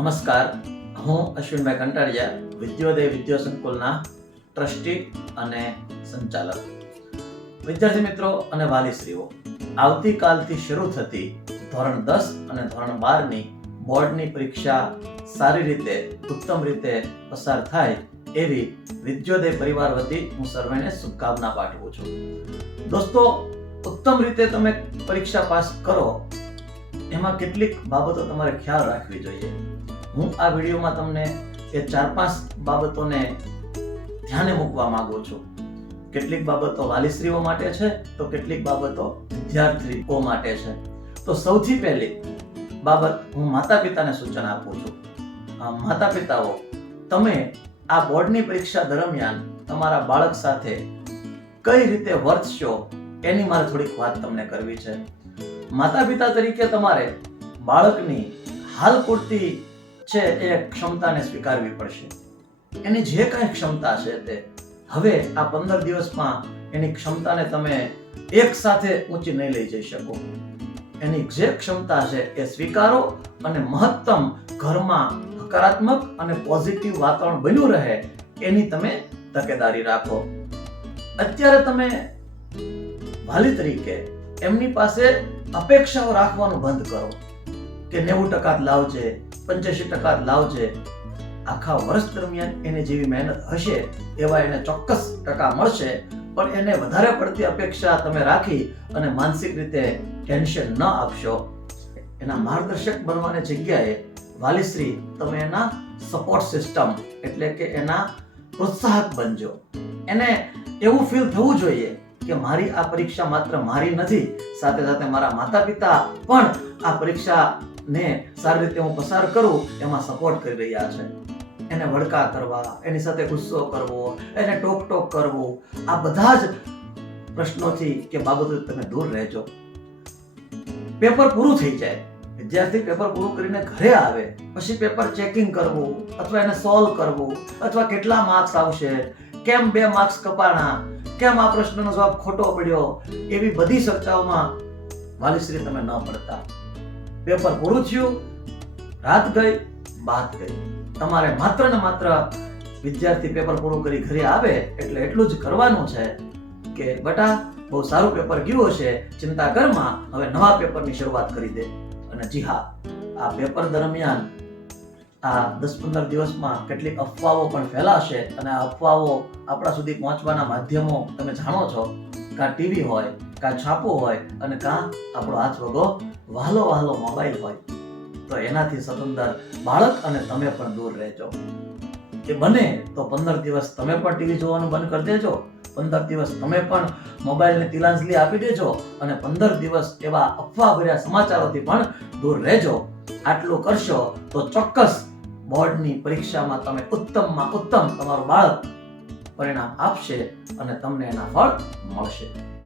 નમસ્કાર. હું અશ્વિનભાઈ કંટાળિયા, વિદ્યોદય વિદ્યા સંકુલના ટ્રસ્ટી અને સંચાલક. વિદ્યાર્થી મિત્રો અને વાલીશ્રીઓ, આવતીકાલથી શરૂ થતી ધોરણ દસ અને ધોરણ બારની બોર્ડની પરીક્ષા સારી રીતે, ઉત્તમ રીતે પસાર થાય એવી વિદ્યોદય પરિવાર વતી હું સર્વેને શુભકામના પાઠવું છું. દોસ્તો, ઉત્તમ રીતે તમે પરીક્ષા પાસ કરો, એમાં કેટલીક બાબતો તમારે ખ્યાલ રાખવી જોઈએ. હું આ વિડીયોમાં તમને એ ચાર પાંચ બાબતોને ધ્યાને મૂકવા માંગુ છું. કેટલીક બાબતો વાલીશ્રીઓ માટે છે, તો કેટલીક બાબતો વિદ્યાર્થીઓ માટે છે. તો સૌથી પહેલી બાબત હું માતા પિતાને સૂચન આપું છું. માતા પિતાઓ તમે આ બોર્ડની પરીક્ષા દરમિયાન તમારા બાળક સાથે કઈ રીતે વર્તશો એની મારે થોડીક વાત તમને કરવી છે. માતા પિતા તરીકે તમારે બાળકની હાલ પૂરતી છે એ ક્ષમતાને સ્વીકારવી પડશે. એની જે કાંઈ ક્ષમતા છે તે હવે આ પંદર દિવસમાં એની ક્ષમતાને તમે એક સાથે ઊંચી નહીં લઈ જઈ શકો. એની જે ક્ષમતા છે એ સ્વીકારો અને મહત્તમ ઘરમાં હકારાત્મક અને પોઝિટિવ વાતાવરણ બન્યું રહે એની તમે તકેદારી રાખો. અત્યારે તમે વાલી તરીકે એમની પાસે અપેક્ષાઓ રાખવાનું બંધ કરો. કે નેવું ટકા જ લાવજે, પંચ્યાસી ટકા જ લાવજે. આખા વર્ષ દરમિયાન એને જેવી મહેનત હશે, એવા એને ચોક્કસ ટકા મળશે, પણ એને વધારે પડતી અપેક્ષા તમે રાખી અને માનસિક રીતે ટેન્શન ન આપશો. એના માર્ગદર્શક બનવાની જગ્યાએ વાલીશ્રી, તમે એના સપોર્ટ સિસ્ટમ એટલે કે એના પ્રોત્સાહક બનજો. એને એવું ફીલ થવું જોઈએ કે મારી આ પરીક્ષા માત્ર મારી નથી, સાથે સાથે મારા માતા પિતા પણ આ પરીક્ષાને સારી રીતે હું પસાર કરું, એમાં સપોર્ટ કરી રહ્યા છે. એને વડકા કરવા, એની સાથે ગુસ્સો કરવો, એને ટોક ટોક કરવું, આ બધા જ પ્રશ્નોથી કે બાબતો તમે દૂર રહેજો. પેપર પૂરું થઈ જાય. વિદ્યાર્થી પેપર પૂરું કરીને ઘરે આવે, પછી પેપર ચેકિંગ કરવું, અથવા એને સોલ્વ કરવું, અથવા કેટલા માર્ક્સ આવશે, કેમ બે માર્ક્સ કપાણા, કેમ આ પ્રશ્નનો જવાબ ખોટો પડ્યો, એવી બધી ચર્ચાઓમાં વાલીશ્રી તમે ન પડતા. પેપર પૂરું થયું, રાત ગઈ બાત ગઈ. તમારે માત્ર ને માત્ર વિદ્યાર્થી પેપર પૂરું કરી ઘરે આવે એટલે એટલું જ કરવાનું છે કે, બટા, બહુ સારું પેપર ગયું હશે, ચિંતા કરમાં હવે નવા પેપરની શરૂઆત કરી દે. અને હા આ પેપર દરમિયાન આ દસ પંદર દિવસમાં કેટલીક અફવાઓ પણ ફેલાશે અને આ અફવાઓ આપણા સુધી પહોંચવાના માધ્યમો તમે જાણો છો. કાં ટીવી હોય, કાં છાપો હોય અને કાં આપણો હાથ વગો વહાલો વહાલો મોબાઈલ હોય. તો એનાથી સ્વતંત્ર બાળક અને તમે પણ દૂર રહેજો. એ બને તો પંદર દિવસ તમે પણ ટીવી જોવાનું બંધ કરી દેજો. પંદર દિવસ તમે પણ મોબાઈલને તિલાંજલિ આપી દેજો અને પંદર દિવસ એવા અફવા ભર્યા સમાચારોથી પણ દૂર રહેજો. આટલું કરશો તો ચોક્કસ બોર્ડની પરીક્ષામાં તમે ઉત્તમમાં ઉત્તમ તમારું બાળક પરિણામ આપશે અને તમને એના ફળ મળશે.